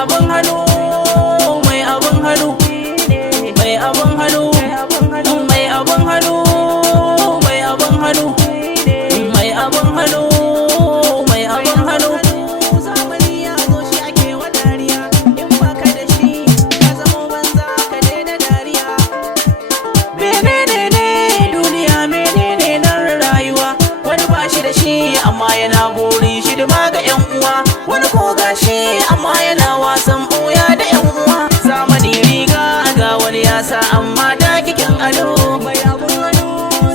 abun hannu, mai abun hannu, mai abun hannu, mai abun hannu, mai abun hannu, mai abun hannu, mai abun hannu. Zamani ya zo shi ake wa dariya, in baka da shi ka zama banza ka daina dariya. Menene ne duniya, menene nan rayuwa, wani ba shi da shi amma yana burin shi da ga 'yan uwa, wani ko gashi amma yana wasan ɓuya da 'yan uwa. Zamani riga ga wani ya sa amma da kikin ado. Mai abun hannu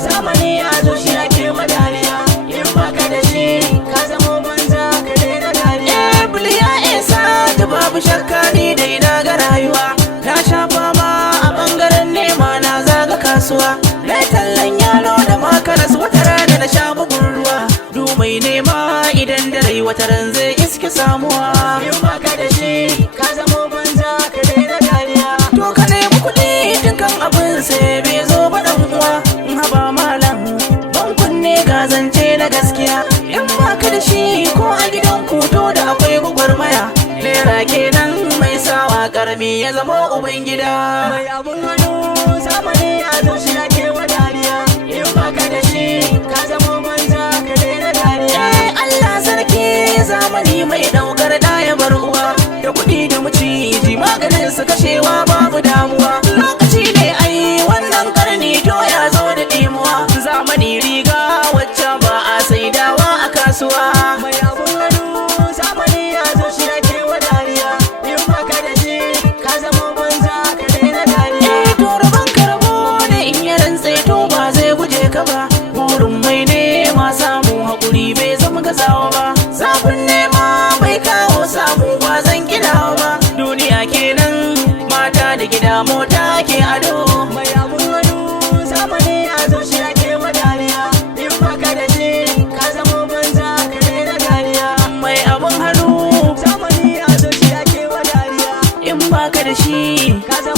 zamani ya zo shi ake madariya, in baka da shi ka zama banza ka daina dariya. Bilya isa ta babu shakka ni da ina ga rayuwa, na sha fama a bangaren nema na zaga kasuwa, na tallan yalo da makaras wata rana na sha bugun ruwa. Du mai nema idan da rai wata ran zai iske samuwa, in baka da shi ka zama banza ka daina dariya. To ka nemi kuɗi dukkan abin sai bai zo ba dan uwa, in haba malam ban kunne ga zance na gaskiya. In baka da shi ko a gidan to da akwai gwagwarmaya, naira kenan mai sawa karami ya zama uban gida. Mai abun hannu zamani ya zo shi ake wa dariya, in baka da shi ka zama banza ka daina dariya. Allah sarki zamani mai daukar da ya bar uwa, da kuɗi da maciji maganin su kashewa babu damuwa. Lokaci ne ai wannan karni to ya zo da ɗimuwa, zamani riga wacce ba a saidawa a kasuwa. Mai abun hannu zamani ya zo shi ake wa dariya, in baka da shi ka zama banza ka daina dariya. To rabon karbo ne in ya rantse to ba zai guje ka ba, burin mai nema samu haƙuri bai zama gazawa ba, zafin nema bai kawo samu ba zan gina ba. Duniya kenan mata da gida mota ke ado. Mai abun hannu zamani ya zo shi ake wa dariya, in baka da shi ka zama banza ka daina dariya. Mai abun hannu zamani ya zo shi ake wa dariya, in baka da shi ka zama